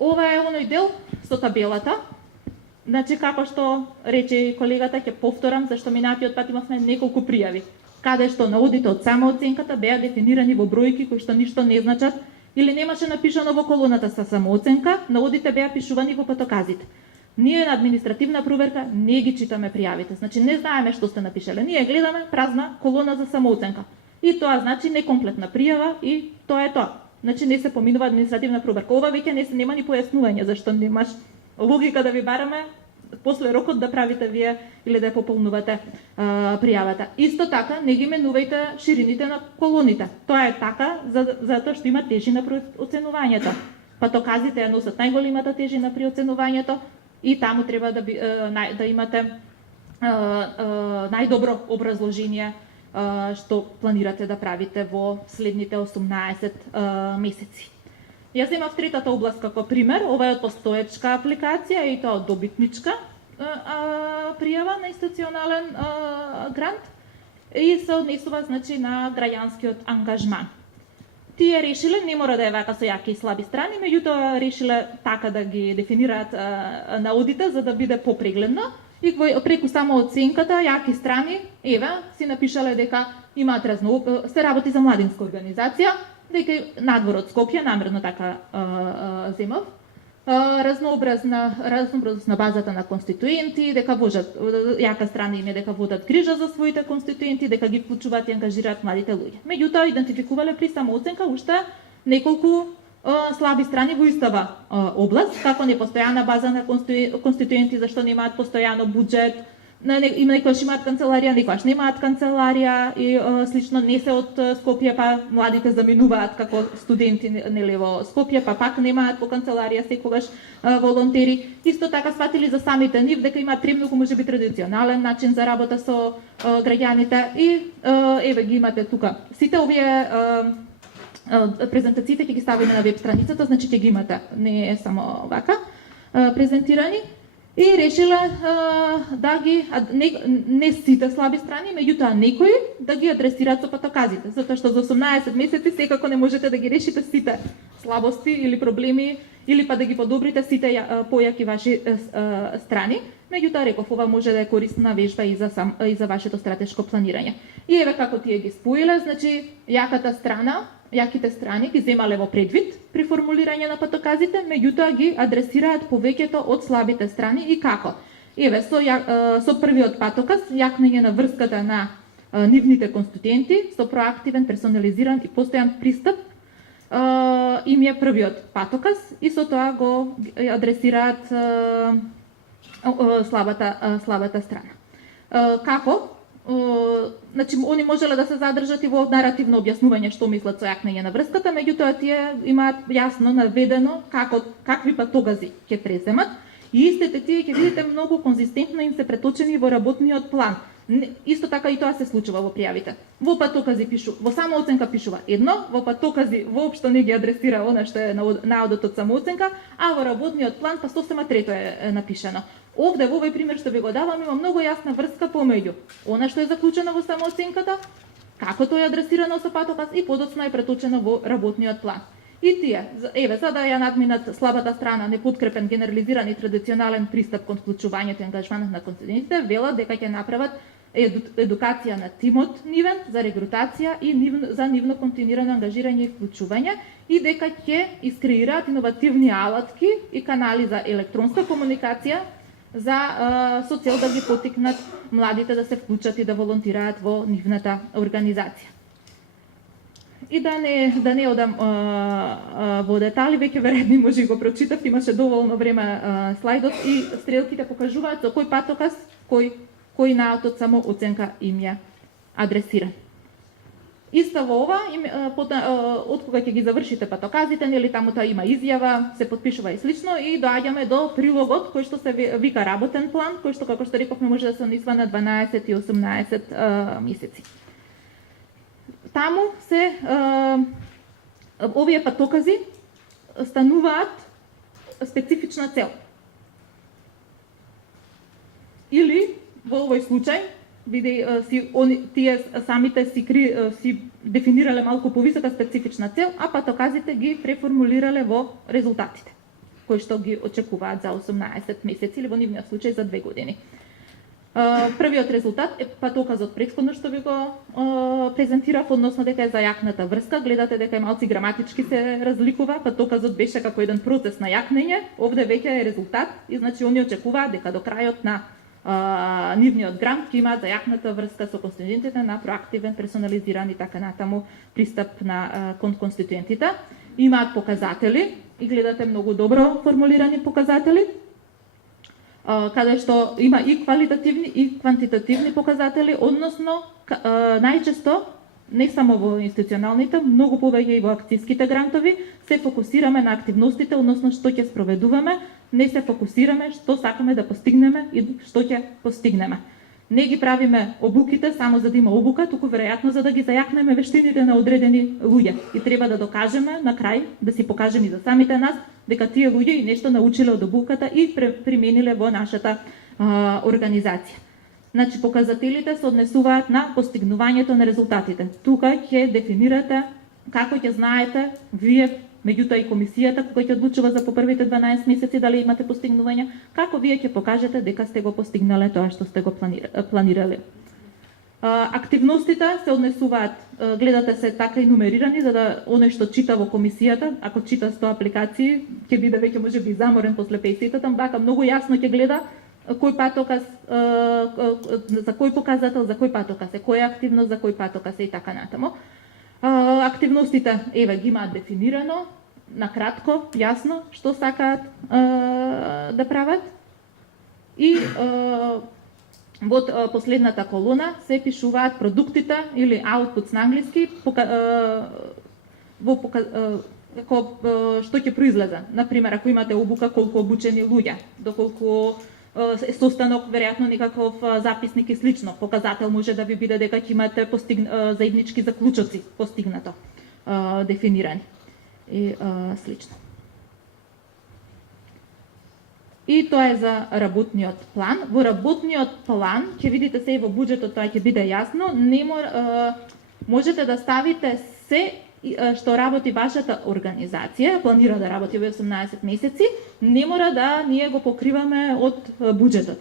ова е оној дел со табелата. Значи, како што рече колегата, ќе повторам, зашто минатиот пат имавме неколку пријави, каде што наодите од самооценката беа дефинирани во бројки кои што ништо не значат, или немаше напишано во колоната со самооценка, наодите беа пишувани во патоказите. Ние на административна проверка не ги читаме пријавите, значи не знаеме што сте напишале. Ние гледаме празна колона за самооценка. И тоа значи некомплетна пријава и тоа е тоа. Значи не се поминува административна проверка. Ова веќе нема ни појаснување зашто немаш логика да ви бараме после рокот да правите вие или да ја пополнувате пријавата. Исто така не ги менувајте ширините на колоните. Тоа е така затоа што има тежина при оценувањето. Патоказите ја носат најголемата тежина при оценувањето и таму треба да имате најдобро образложение што планирате да правите во следните 18 месеци. Јас имав третата област како пример, ова е од постоечка апликација и тоа од добитничка пријава на институционален грант и се однесува значи на граѓанскиот ангажман. Тие решиле, не мора да е вака со јаки и слаби страни, меѓутоа решиле така да ги дефинираат наодите за да биде попрегледно и преку само оценката јаки страни, еве, си напишале дека имаат се работи за младинска организација, дека надвор од Скопје, намерно така земав, разнообразност на базата на конституенти, дека јака страна им е дека водат грижа за своите конституенти, дека ги вклучуваат и ангажираат младите луѓе. Меѓутоа, идентификувале при самооценка уште неколку слаби страни во истава област, како непостојана база на конституенти, зашто немаат постојано буџет, има некојаш имаат канцеларија, некојаш немаат канцеларија и слично не се од Скопје, па младите заминуваат како студенти нели во Скопје, па пак немаат по канцеларија секогаш волонтери. Исто така сватили за самите нив дека имаат премногу можеби традиционален начин за работа со граѓаните и еве ги имате тука. Сите овие презентациите ќе ги ставиме на веб страницата, значи ќе ги имате, не е само вака презентирани. И решиле да ги, не сите слаби страни, меѓутоа некои да ги адресираат со патоказите, затоа што за 18 месеци секако не можете да ги решите сите слабости или проблеми, или па да ги подобрите сите појаки ваши страни. Меѓутоа реков, ова може да е корисна вежба и за вашето стратешко планирање. И еве како тие ги споиле, значи јаките страни ги земале во предвид при формулирање на патоказите, меѓутоа ги адресираат повеќето од слабите страни и како. Еве, со првиот патоказ, јакнење на врската на нивните конституенти со проактивен, персонализиран и постојан пристап, им е првиот патоказ и со тоа го адресираат слабата страна. Како? Значи, они можеле да се задржат и во наративно објаснување што мислат со јакнење на врската, меѓутоа тие имаат јасно наведено какви патокази ќе преземат и истите тие ќе видите многу конзистентно им се преточени во работниот план. Исто така и тоа се случува во пријавите. Во патокази во самооценка пишува едно, во патокази воопшто не ги адресира она што е наодот од самооценка, а во работниот план па сосема трето е напишано. Овде во овој пример што ви го давам има многу јасна врска помеѓу она што е заклучено во самооценката, како тоа е адресирано со патоказ и подоцна е преточено во работниот план. И тие, еве, за да ја надминат слабата страна, непоткрепен, генерализиран и традиционален пристап кон вклучувањето и ангажманот на конституентите, велат дека ќе направат едукација на тимот нивен за регрутација и за нивно континуирано ангажирање и вклучување и дека ќе искреираат иновативни алатки и канали за електронска комуникација со цел да ги поттикнат младите да се вклучат и да волонтираат во нивната организација. И да не одам во детали, веќе веројатно може и го прочитав, имаше доволно време слайдот и стрелките покажуваат со кој патоказ, кој наотот само оценка им ја адресира. Исто во ова, од кога ќе ги завршите патоказите, нели таму има изјава, се подпишува и слично и доаѓаме до прилогот кој што се вика работен план, кој што како што рековме може да се однесува на 12 и 18 месеци. Таму се овие патокази стануваат специфична цел. Или во овој случај тие самите си дефинирале малку повисока специфична цел, а патоказите ги преформулирале во резултатите. кои што ги очекуваат за 18 месеци или во нивниот случај за 2 години. Првиот резултат е патоказот претходно што ви го презентирав, односно дека е за јакната врска. Гледате дека малци граматички се разликува. Патоказот беше како еден процес на јакнење, овде веќе е резултат и значи они очекуваат дека до крајот на нивниот грант ќе имаат за јакната врска со конституентите на проактивен, персонализиран и така натаму пристап на кон конституентите. Имаат показатели и гледате многу добро формулирани показатели, каде што има и квалитативни и квантитативни показатели, односно најчесто, не само во институционалните, многу повеќе и во акциските грантови, се фокусираме на активностите, односно што ќе спроведуваме, не се фокусираме што сакаме да постигнеме и што ќе постигнеме. Не ги правиме обуките само за да има обука, туку веројатно за да ги зајакнеме вештините на одредени луѓе. И треба да докажеме на крај, да си покажеме и за самите нас, дека тие луѓе и нешто научиле од обуката и примениле во нашата организација. Значи, показателите се однесуваат на постигнувањето на резултатите. Тука ќе дефинирате како ќе знаете вие, меѓутоа и комисијата, кога ќе одлучува за по првите 12 месеци дали имате постигнувања, како вие ќе покажете дека сте го постигнале тоа што сте го планирале. Активностите се однесуваат, гледате се така и нумерирани, за да оној што чита во комисијата, ако чита 100 апликации, ќе биде веќе можеби заморен после песите, там вака многу јасно ќе гледа кој патоказ, за кој показател, за кој патоказ е, која активност, за кој патоказ е и така натаму. Активностите, еве, ги имаат дефинирано, накратко, јасно, што сакаат да прават. И во последната колона се пишуваат продуктите или outputs на англиски, што ќе произлезе. Например, ако имате обука, колку обучени луѓе, доколку е состанок, веројатно некаков записник и слично. Показател може да ви биде дека ќе имате заеднички заклучоци постигнато, дефинирани и слично. И тоа е за работниот план. Во работниот план, ќе видите се и во буџетот, тоа ќе биде јасно, можете да ставите се што работи вашата организација, планира да работи во 18 месеци, не мора да ние го покриваме од буџетот.